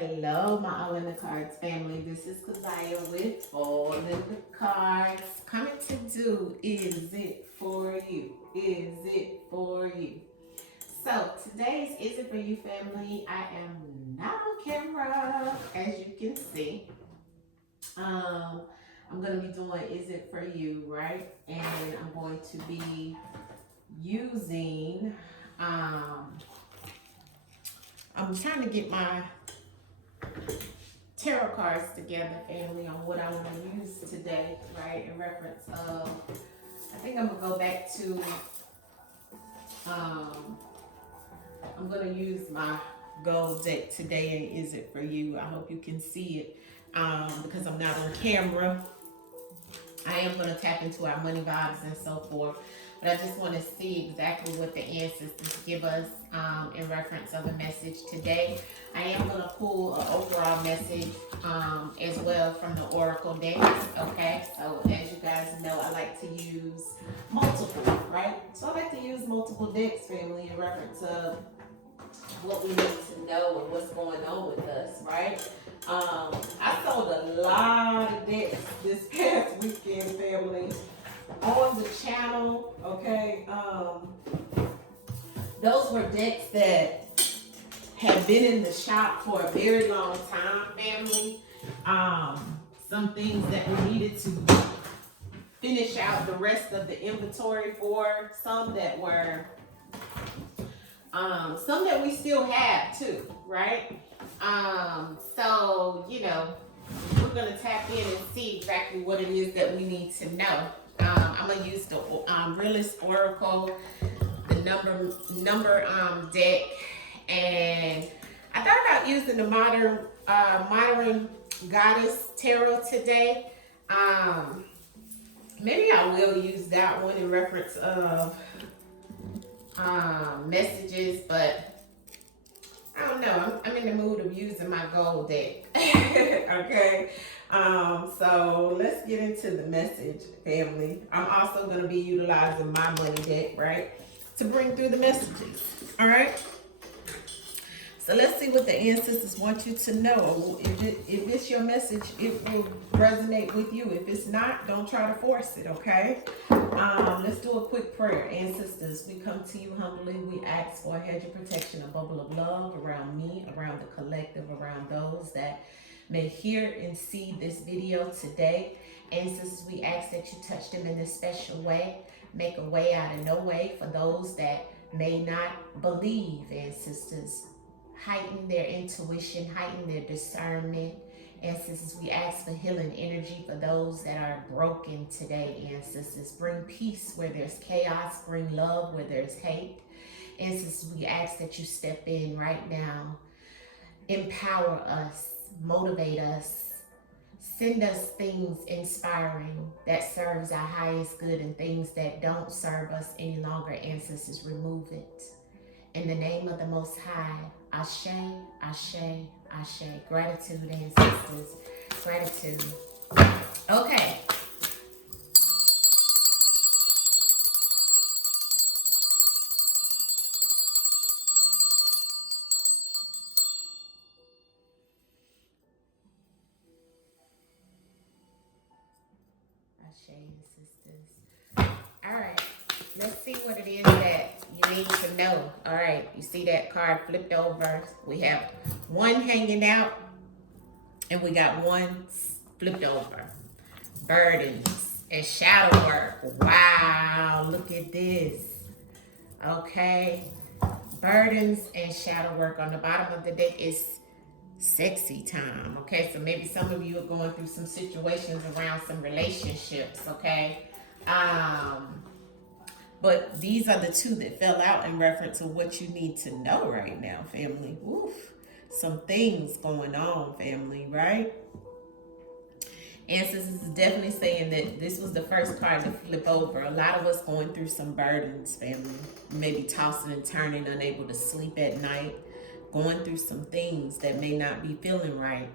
Hello, my AllnDaKards family. This is Kazaya with AllnDaKards. Coming to do Is It For You? Is It For You? So, today's Is It For You family? I am not on camera, as you can see. I'm going to be doing Is It For You, right? And I'm going to be using, I'm trying to get my tarot cards together, family, on what I want to use today, right? In reference of, I think I'm gonna go back to, I'm gonna use my gold deck today and Is It For You? I hope you can see it, because I'm not on camera. I am gonna tap into our money vibes and so forth. But I just want to see exactly what the ancestors give us in reference of the message today. I am going to pull an overall message as well from the Oracle decks, okay? So as you guys know, I like to use multiple, right? So I like to use multiple decks, family, in reference of what we need to know and what's going on with us, right? I sold a lot of decks this past weekend, family, on the channel, okay? Those were decks that have been in the shop for a very long time, family. Some things that we needed to finish out the rest of the inventory for, some that were, some that we still have too, right? So, you know, we're gonna tap in and see exactly what it is that we need to know. I'm gonna use the Realist Oracle, the number deck, and I thought about using the Modern Goddess Tarot today. Maybe I will use that one in reference of messages, but I don't know. I'm in the mood of using my gold deck. Okay. So let's get into the message, family. I'm also going to be utilizing my money deck, right, to bring through the messages. All right. So let's see what the ancestors want you to know. If it's your message, it will resonate with you. If it's not, don't try to force it, okay? Let's do a quick prayer. Ancestors, we come to you humbly. We ask for a hedge of protection, a bubble of love around me, around the collective, around those that may hear and see this video today. Ancestors, we ask that you touch them in a special way. Make a way out of no way for those that may not believe, ancestors. Heighten their intuition, heighten their discernment. Ancestors, we ask for healing energy for those that are broken today, ancestors. Bring peace where there's chaos, bring love where there's hate. Ancestors, we ask that you step in right now. Empower us, motivate us, send us things inspiring that serves our highest good, and things that don't serve us any longer, ancestors, remove it. In the name of the Most High, Ashe, Ashe, Ashe. Gratitude, ancestors. Gratitude. Okay. Ashe, ancestors. All right. Let's see what it is that you need to know. All right, you see that card flipped over. We have one hanging out, and we got one flipped over. Burdens and shadow work. Wow, look at this. Okay, burdens and shadow work. On the bottom of the deck is sexy time. Okay, so maybe some of you are going through some situations around some relationships. Okay. But these are the two that fell out in reference to what you need to know right now, family. Oof. Some things going on, family, right? Ancestors is definitely saying that this was the first card to flip over. A lot of us going through some burdens, family. Maybe tossing and turning, unable to sleep at night. Going through some things that may not be feeling right.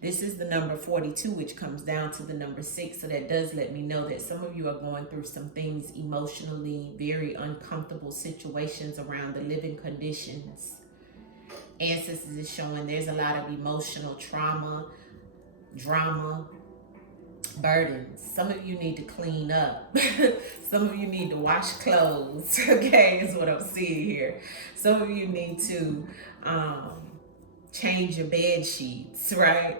This is the number 42, which comes down to the number 6. So that does let me know that some of you are going through some things emotionally, very uncomfortable situations around the living conditions. Ancestors is showing there's a lot of emotional trauma, drama, burdens. Some of you need to clean up. Some of you need to wash clothes. Okay, is what I'm seeing here. Some of you need to change your bed sheets, right?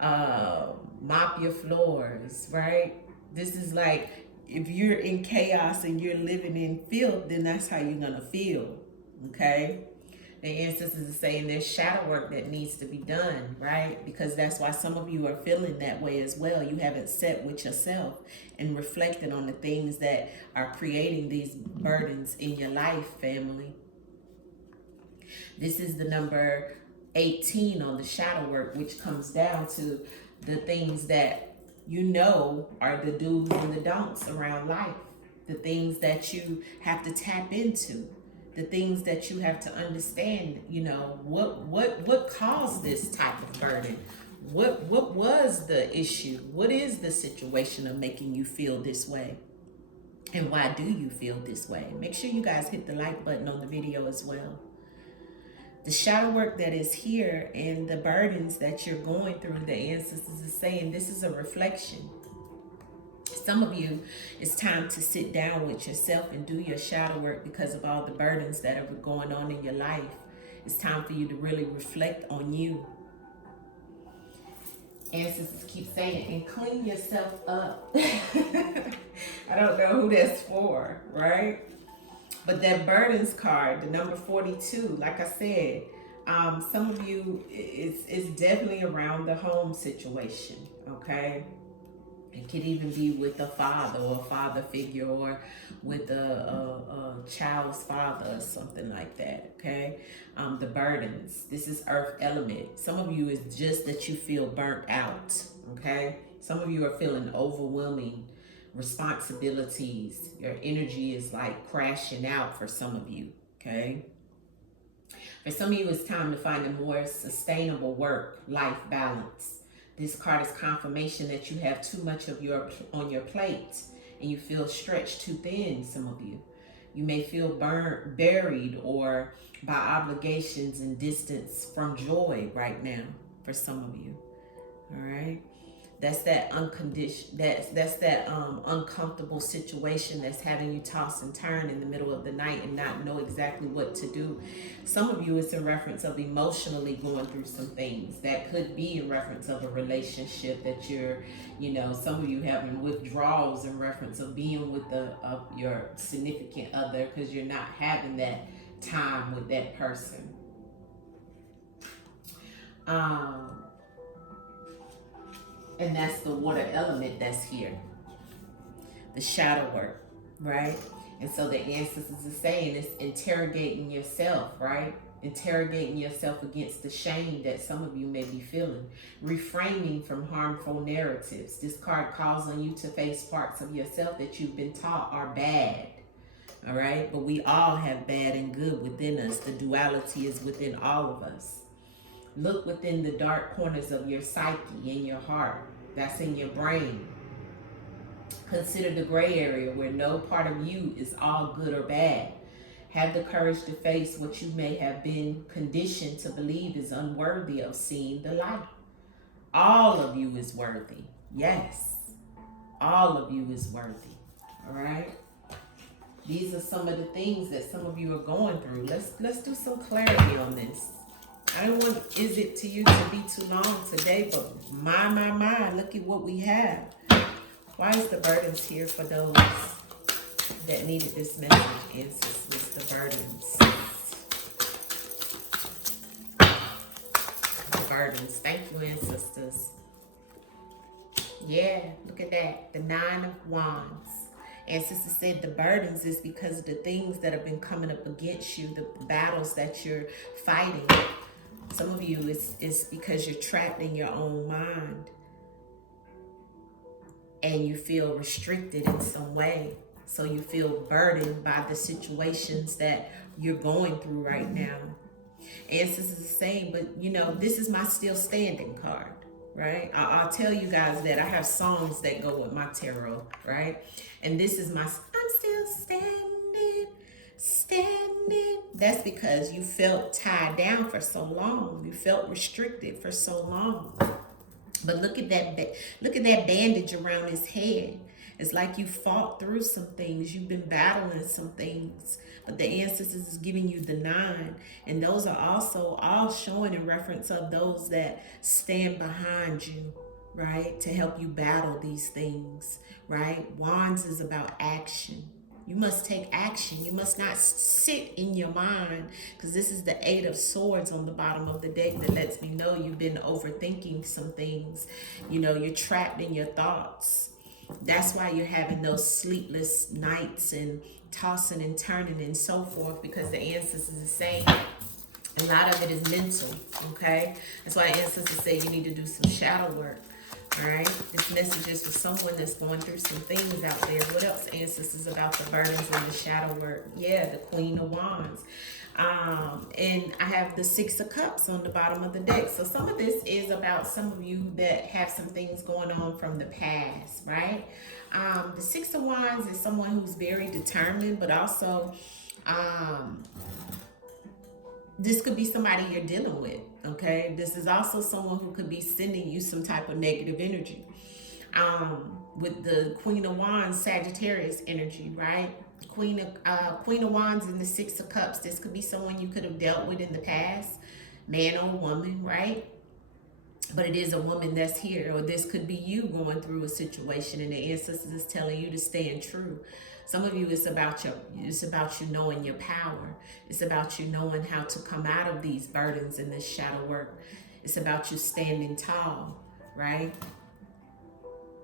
Mop your floors, right? This is like, if you're in chaos and you're living in filth, then that's how you're gonna feel. Okay. The ancestors are saying there's shadow work that needs to be done, right? Because that's why some of you are feeling that way as well. You haven't sat with yourself and reflected on the things that are creating these burdens in your life, family. This is the number 18 on the shadow work, which comes down to the things that you know are the do's and the don'ts around life. The things that you have to tap into. The things that you have to understand, you know, what caused this type of burden? What was the issue? What is the situation of making you feel this way? And why do you feel this way? Make sure you guys hit the like button on the video as well. The shadow work that is here and the burdens that you're going through, the ancestors is saying this is a reflection. Some of you, it's time to sit down with yourself and do your shadow work because of all the burdens that are going on in your life. It's time for you to really reflect on you. Ancestors keep saying, and clean yourself up. I don't know who that's for, right? But that burdens card, the number 42, like I said, some of you, it's definitely around the home situation, okay? It could even be with a father or a father figure, or with a child's father or something like that, okay? The burdens. This is earth element. Some of you is just that you feel burnt out, okay? Some of you are feeling overwhelming responsibilities. Your energy is like crashing out for some of you, okay? For some of you, it's time to find a more sustainable work-life balance. This card is confirmation that you have too much of on your plate and you feel stretched too thin, some of you. You may feel buried or by obligations and distance from joy right now for some of you. All right. That's that uncomfortable situation that's having you toss and turn in the middle of the night and not know exactly what to do. Some of you, it's in reference of emotionally going through some things. That could be in reference of a relationship that you're, you know, some of you having withdrawals in reference of being with your significant other because you're not having that time with that person. And that's the water element that's here. The shadow work, right? And so the ancestors are saying it's interrogating yourself, right? Interrogating yourself against the shame that some of you may be feeling. Refraining from harmful narratives. This card calls on you to face parts of yourself that you've been taught are bad. All right? But we all have bad and good within us. The duality is within all of us. Look within the dark corners of your psyche, in your heart. That's in your brain. Consider the gray area where no part of you is all good or bad. Have the courage to face what you may have been conditioned to believe is unworthy of seeing the light. All of you is worthy. Yes. All of you is worthy. All right? These are some of the things that some of you are going through. Let's do some clarity on this. I don't want it to you to be too long today, but my, look at what we have. Why is the burdens here for those that needed this message? Ancestors, the burdens. The burdens. Thank you, ancestors. Yeah, look at that. The 9 of Wands. Ancestors said the burdens is because of the things that have been coming up against you, the battles that you're fighting. Some of you, it's because you're trapped in your own mind and you feel restricted in some way. So you feel burdened by the situations that you're going through right now. Ancestors is saying, but you know, this is my still standing card, right? I'll tell you guys that I have songs that go with my tarot, right? And this is my I'm still standing. Standing. That's because you felt tied down for so long. You felt restricted for so long. But look at that. Look at that bandage around his head. It's like you fought through some things. You've been battling some things. But the ancestors is giving you the 9. And those are also all showing in reference of those that stand behind you, right? To help you battle these things, right? Wands is about action. You must take action. You must not sit in your mind, because this is the 8 of Swords on the bottom of the deck that lets me know you've been overthinking some things. You know, you're trapped in your thoughts. That's why you're having those sleepless nights and tossing and turning and so forth, because the ancestors are saying a lot of it is mental, okay? That's why ancestors say you need to do some shadow work. All right, this message is for someone that's going through some things out there. What else, ancestors, about the burdens and the shadow work? Yeah, the Queen of Wands. And I have the 6 of Cups on the bottom of the deck. So some of this is about some of you that have some things going on from the past, right? The 6 of Wands is someone who's very determined, but also this could be somebody you're dealing with, okay? This is also someone who could be sending you some type of negative energy. With the Queen of Wands, Sagittarius energy, right? Queen of Wands and the 6 of Cups. This could be someone you could have dealt with in the past, man or woman, right? But it is a woman that's here, or this could be you going through a situation and the ancestors is telling you to stand true. Some of you, it's about you knowing your power. It's about you knowing how to come out of these burdens and this shadow work. It's about you standing tall, right?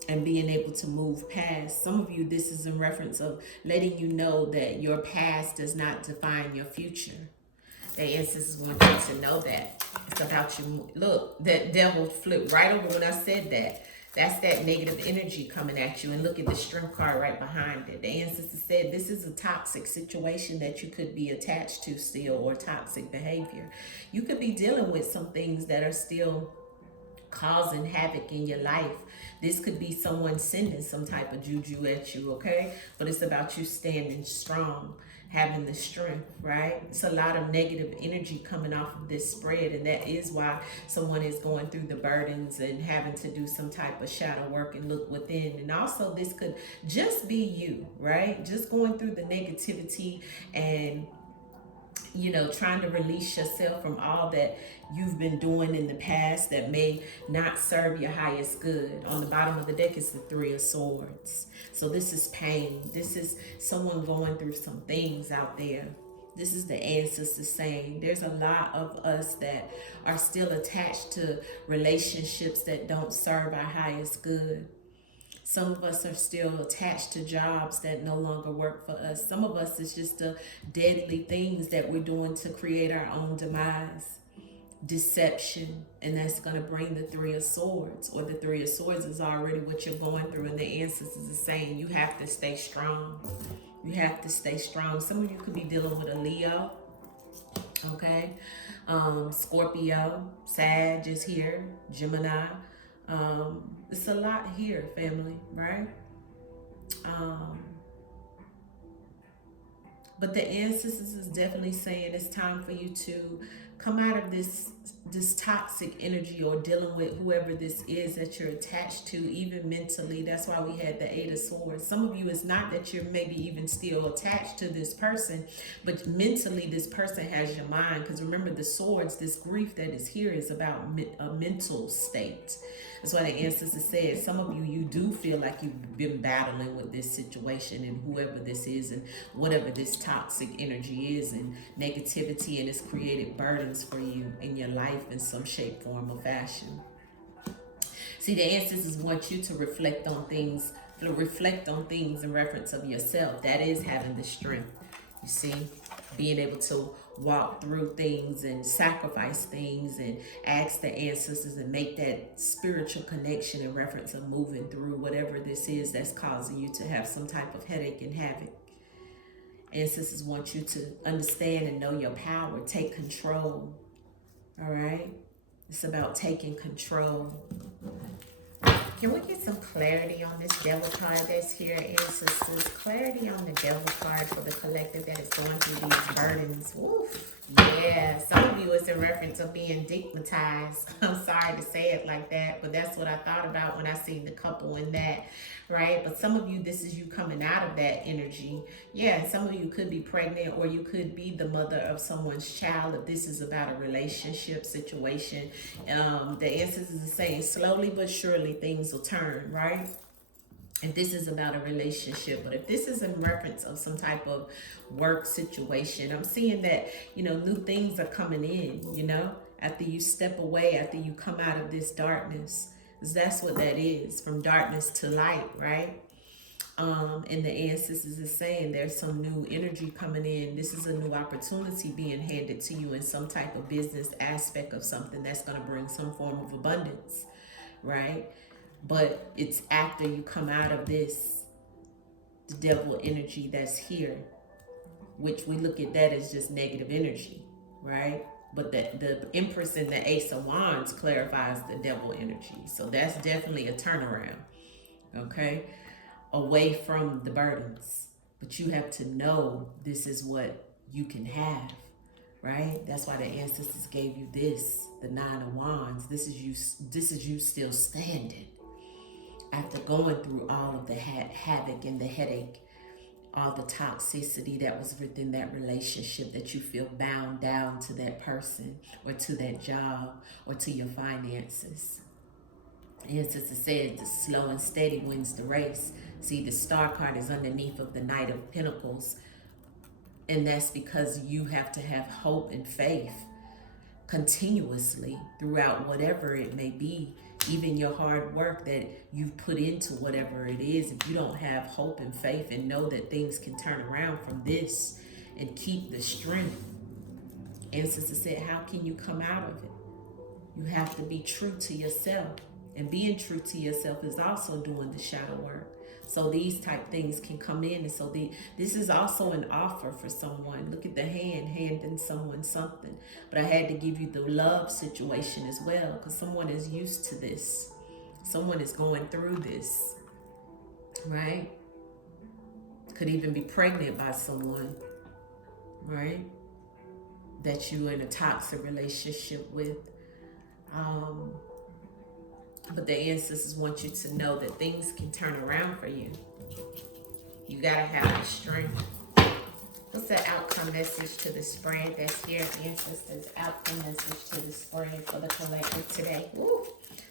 And being able to move past. Some of you, this is in reference of letting you know that your past does not define your future. The ancestors want you to know that. It's about you. Look, that devil flipped right over when I said that. That's that negative energy coming at you. And look at the Strength card right behind it. The ancestor said this is a toxic situation that you could be attached to still, or toxic behavior. You could be dealing with some things that are still causing havoc in your life. This could be someone sending some type of juju at you, okay? But it's about you standing strong, having the strength, right? It's a lot of negative energy coming off of this spread, and that is why someone is going through the burdens and having to do some type of shadow work and look within. And also this could just be you, right? Just going through the negativity and, you know, trying to release yourself from all that you've been doing in the past that may not serve your highest good. On the bottom of the deck is the 3 of Swords. So this is pain. This is someone going through some things out there. This is the ancestors saying there's a lot of us that are still attached to relationships that don't serve our highest good. Some of us are still attached to jobs that no longer work for us. Some of us, it's just the deadly things that we're doing to create our own demise. Deception, and that's going to bring the 3 of Swords, or the 3 of Swords is already what you're going through, and the ancestors are saying you have to stay strong. You have to stay strong. Some of you could be dealing with a Leo, okay? Scorpio, Sag is here, Gemini. It's a lot here, family, right? But the ancestors is definitely saying it's time for you to come out of this toxic energy, or dealing with whoever this is that you're attached to, even mentally. That's why we had the 8 of Swords. Some of you, it's not that you're maybe even still attached to this person, but mentally this person has your mind. Because remember, the swords, this grief that is here is about a mental state. That's why the ancestors said some of you, you do feel like you've been battling with this situation and whoever this is and whatever this toxic energy is and negativity, and it's created burdens for you in your life in some shape, form, or fashion. See, the ancestors want you to reflect on things in reference of yourself. That is having the strength. You see, being able to walk through things and sacrifice things and ask the ancestors and make that spiritual connection in reference of moving through whatever this is that's causing you to have some type of headache and havoc. Ancestors want you to understand and know your power. Take control. All right? It's about taking control. Can we get some clarity on this devil card that's here, ancestors? Clarity on the devil card for the collective that is going through these burdens. Woof. Yeah, some of you it's in reference of being digmatized. I'm sorry to say it like that, but that's what I thought about when I seen the couple in that, right? But some of you, this is you coming out of that energy. Yeah, and some of you could be pregnant, or you could be the mother of someone's child if this is about a relationship situation. The ancestors are saying slowly but surely things will turn, right? If this is about a relationship, but if this is in reference of some type of work situation, I'm seeing that, new things are coming in, after you step away, after you come out of this darkness. 'Cause that's what that is, from darkness to light, right? And the ancestors is saying there's some new energy coming in. This is a new opportunity being handed to you in some type of business aspect of something that's going to bring some form of abundance, right? But it's after you come out of this, the devil energy that's here, which we look at that as just negative energy, right? But the Empress and the Ace of Wands clarifies the devil energy. So that's definitely a turnaround, okay? Away from the burdens. But you have to know this is what you can have, right? That's why the ancestors gave you this, the Nine of Wands. This is you still standing after going through all of the havoc and the headache, all the toxicity that was within that relationship, that you feel bound down to that person or to that job or to your finances. And sister said, the slow and steady wins the race. See, the star card is underneath of the Knight of Pentacles. And that's because you have to have hope and faith continuously throughout whatever it may be. Even your hard work that you've put into whatever it is, if you don't have hope and faith and know that things can turn around from this and keep the strength. And sister said, how can you come out of it? You have to be true to yourself. And being true to yourself is also doing the shadow work. So these type things can come in. And so this is also an offer for someone. Look at the handing someone something. But I had to give you the love situation as well, because someone is used to this. Someone is going through this, right? Could even be pregnant by someone, right? That you're in a toxic relationship with. But the ancestors want you to know that things can turn around for you. You gotta have the strength. What's the outcome message to the spread that's here? Ancestors, outcome message to the spread for the collective today. Woo.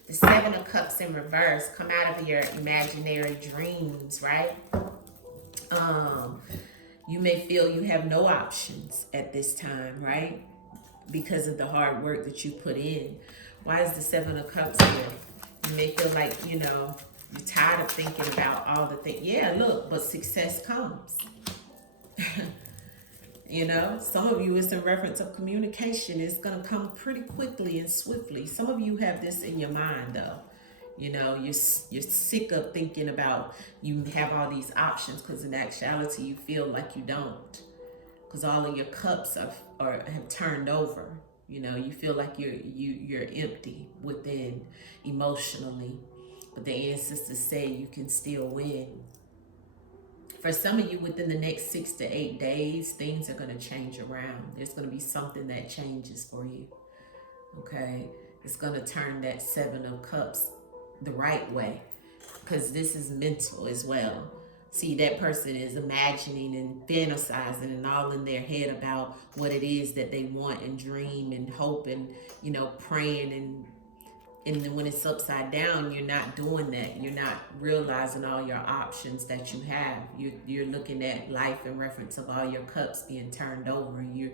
The Seven of Cups in reverse. Come out of your imaginary dreams, right? You may feel you have no options at this time, right? Because of the hard work that you put in. Why is the Seven of Cups here? You may feel like, you're tired of thinking about all the things. Yeah, look, but success comes. Some of you, it's in reference of communication. It's going to come pretty quickly and swiftly. Some of you have this in your mind, though. You're sick of thinking about you have all these options, because in actuality, you feel like you don't. Because all of your cups have turned over. You feel like you're empty within emotionally, but the ancestors say you can still win. For some of you, within the next 6 to 8 days, things are going to change around. There's going to be something that changes for you. Okay, it's going to turn that Seven of Cups the right way, because this is mental as well. See, that person is imagining and fantasizing and all in their head about what it is that they want and dream and hope and, praying. And then when it's upside down, you're not doing that. You're not realizing all your options that you have. You're looking at life in reference of all your cups being turned over. You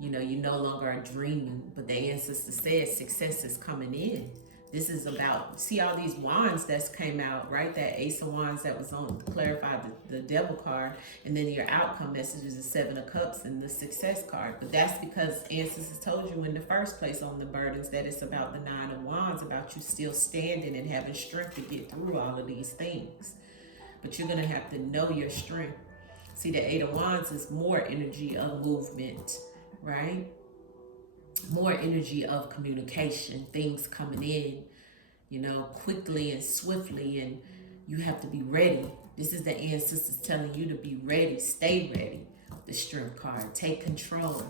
no longer are dreaming. But the ancestor says success is coming in. This is about, see all these wands that's came out, right? That Ace of Wands that was on to clarify the devil card. And then your outcome message is the Seven of Cups and the success card. But that's because ancestors told you in the first place on the burdens that it's about the Nine of Wands, about you still standing and having strength to get through all of these things. But you're going to have to know your strength. See, the Eight of Wands is more energy of movement, right? more energy of communication, things coming in, you know, quickly and swiftly, and you have to be ready. This is the ancestors telling you to be ready, stay ready. The Strength card, take control,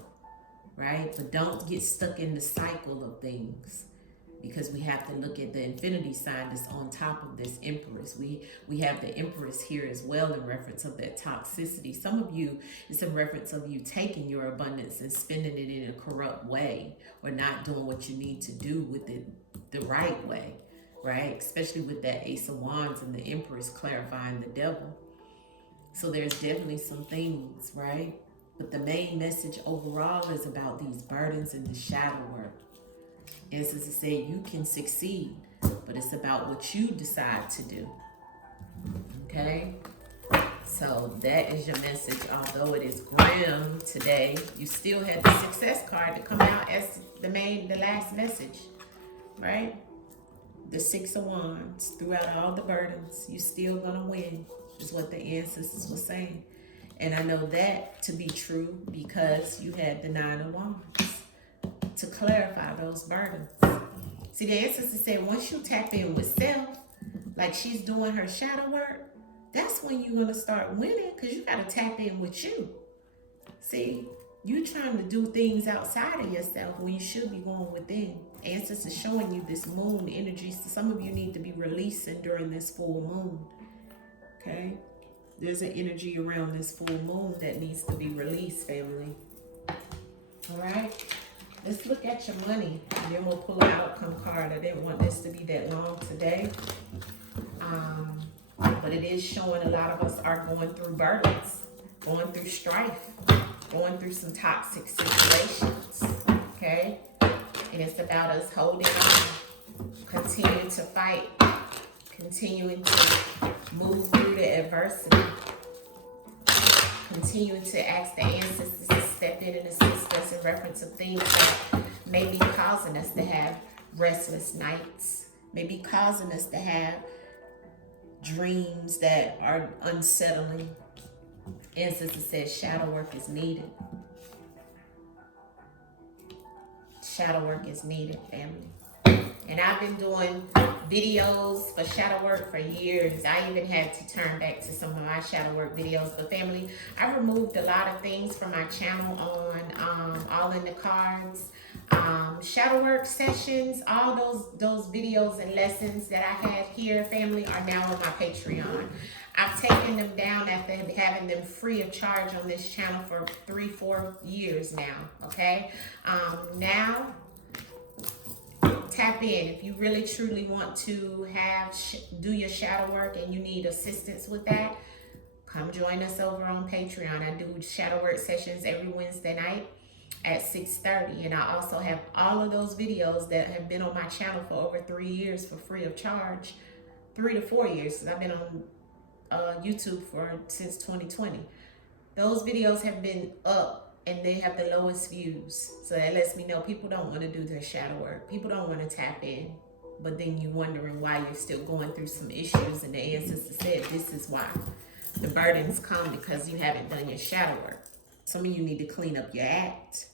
right? But don't get stuck in the cycle of things, because we have to look at the infinity sign that's on top of this Empress. We have the Empress here as well in reference of that toxicity. Some of you, it's a reference of you taking your abundance and spending it in a corrupt way, or not doing what you need to do with it the right way, right? Especially with that Ace of Wands and the Empress clarifying the devil. So there's definitely some things, right? But the main message overall is about these burdens and the shadow work. As I said, you can succeed, but it's about what you decide to do. Okay? So that is your message. Although it is grim today, you still had the Success card to come out as the last message, right? The Six of Wands. Throughout all the burdens, you're still gonna win, is what the ancestors were saying. And I know that to be true because you had the Nine of Wands to clarify those burdens. See, the ancestors said once you tap in with self, like she's doing her shadow work, that's when you're going to start winning, because you got to tap in with you. See, you trying to do things outside of yourself when you should be going within. Ancestors showing you this moon energy. So some of you need to be releasing during this full moon. Okay? There's an energy around this full moon that needs to be released, family. All right? Let's look at your money, and then we'll pull an outcome card. I didn't want this to be that long today. But it is showing a lot of us are going through burdens, going through strife, going through some toxic situations, okay? And it's about us holding on, continuing to fight, continuing to move through the adversity, continuing to ask the ancestors to step in and assist us in reference of things that may be causing us to have restless nights, may be causing us to have dreams that are unsettling. Ancestors said shadow work is needed. Shadow work is needed, family. And I've been doing videos for shadow work for years. I even had to turn back to some of my shadow work videos. But family, I removed a lot of things from my channel on AllnDaKards. Shadow work sessions, all those videos and lessons that I had here, family, are now on my Patreon. I've taken them down after having them free of charge on this channel for 3-4 years now, okay? Now, tap in. If you really truly want to do your shadow work and you need assistance with that, come join us over on Patreon. I do shadow work sessions every Wednesday night at 6:30, and I also have all of those videos that have been on my channel for over 3 years for free of charge. 3 to 4 years, because I've been on YouTube since 2020. Those videos have been up and they have the lowest views. So that lets me know people don't want to do their shadow work. People don't want to tap in. But then you're wondering why you're still going through some issues, and the ancestor said this is why. The burdens come because you haven't done your shadow work. Some of you need to clean up your act.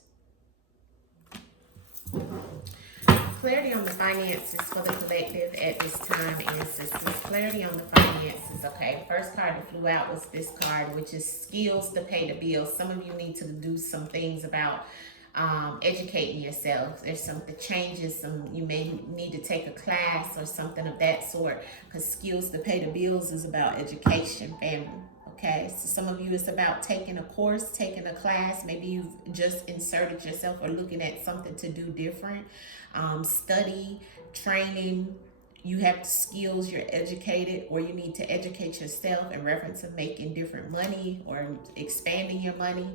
Clarity on the finances for the collective at this time, ancestors. Clarity on the finances. Okay, first card that flew out was this card, which is skills to pay the bills. Some of you need to do some things about educating yourself. There's some changes. You may need to take a class or something of that sort, because skills to pay the bills is about education, family. Okay, so some of you, it's about taking a course, taking a class. Maybe you've just inserted yourself or looking at something to do different. Study, training, you have skills, you're educated, or you need to educate yourself in reference of making different money or expanding your money.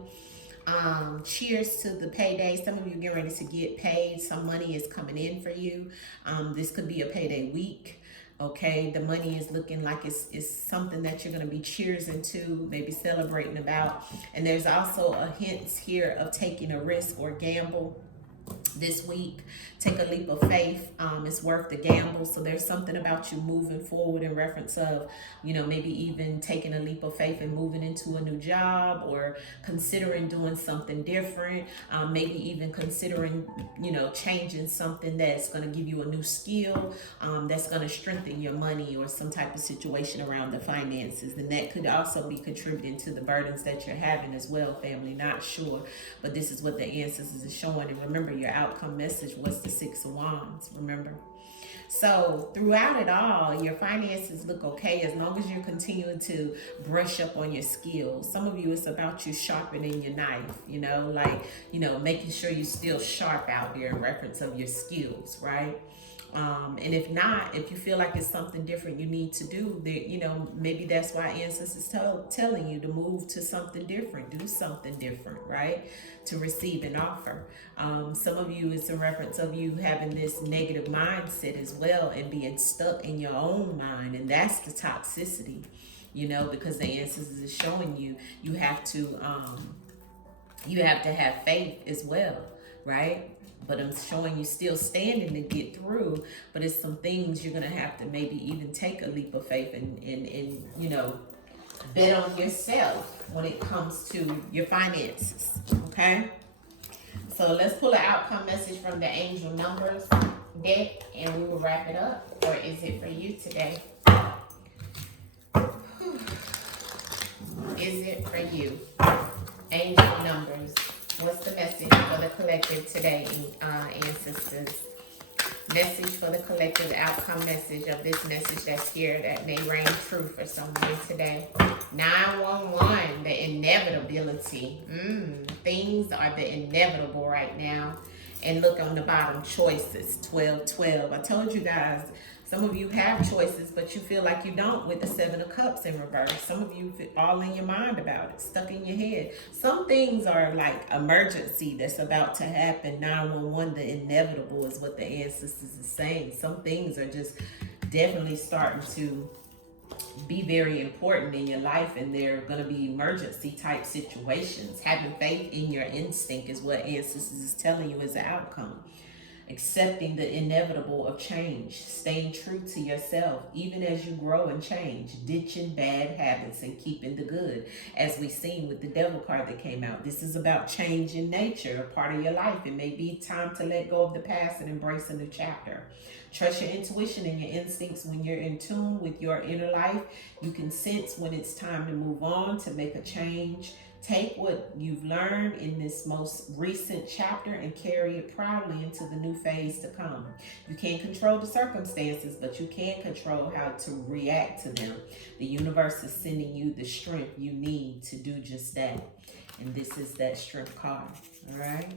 Cheers to the payday. Some of you get ready to get paid. Some money is coming in for you. This could be a payday week. Okay, the money is looking like it's something that you're going to be cheersing to, maybe celebrating about. And there's also a hint here of taking a risk or gamble. this week. Take a leap of faith. It's worth the gamble. So there's something about you moving forward in reference of, maybe even taking a leap of faith and moving into a new job, or considering doing something different. Maybe even considering, changing something that's going to give you a new skill, that's going to strengthen your money or some type of situation around the finances. And that could also be contributing to the burdens that you're having as well, family. Not sure, but this is what the ancestors is showing. And remember, your outcome message was the Six of Wands, remember? So throughout it all, your finances look okay as long as you're continuing to brush up on your skills. Some of you, it's about you sharpening your knife, making sure you're still sharp out there in reference of your skills, right? And if not, if you feel like it's something different you need to do, maybe that's why ancestors telling you to move to something different, do something different, right? To receive an offer. Some of you, it's a reference of you having this negative mindset as well and being stuck in your own mind. And that's the toxicity, because the ancestors is showing you, you have to have faith as well, right? But I'm showing you still standing to get through, but it's some things you're going to have to maybe even take a leap of faith and bet on yourself when it comes to your finances, okay? So let's pull an outcome message from the Angel Numbers deck, and we will wrap it up. Or is it for you today? Is it for you? Angel Numbers. What's the message for the collective today, ancestors? Message for the collective, outcome message of this message that's here that may reign true for someone today. 911, the inevitability. Things are the inevitable right now. And look on the bottom, choices, 1212. I told you guys, some of you have choices, but you feel like you don't with the Seven of Cups in reverse. Some of you all in your mind about it, stuck in your head. Some things are like emergency that's about to happen. 911, the inevitable is what the ancestors is saying. Some things are just definitely starting to be very important in your life, and they're going to be emergency type situations. Having faith in your instinct is what ancestors is telling you is the outcome. Accepting the inevitable of change, staying true to yourself even as you grow and change, ditching bad habits and keeping the good, as we seen with the Devil card that came out. This is about change in nature, a part of your life. It may be time to let go of the past and embrace a new chapter. Trust your intuition and your instincts. When you're in tune with your inner life, you can sense when it's time to move on, to make a change. Take what you've learned in this most recent chapter and carry it proudly into the new phase to come. You can't control the circumstances, but you can control how to react to them. The universe is sending you the strength you need to do just that. And this is that strength card, all right?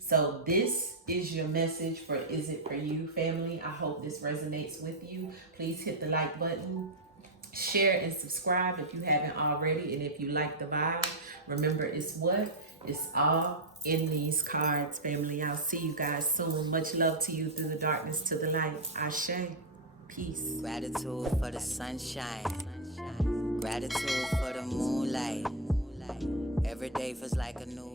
So this is your message for Is It For You, family. I hope this resonates with you. Please hit the like button. Share and subscribe if you haven't already. And if you like the vibe, remember it's all in these cards, family. I'll see you guys soon. Much love to you through the darkness to the light. Ashe. Peace. Gratitude for the sunshine. Gratitude for the moonlight. Every day feels like a new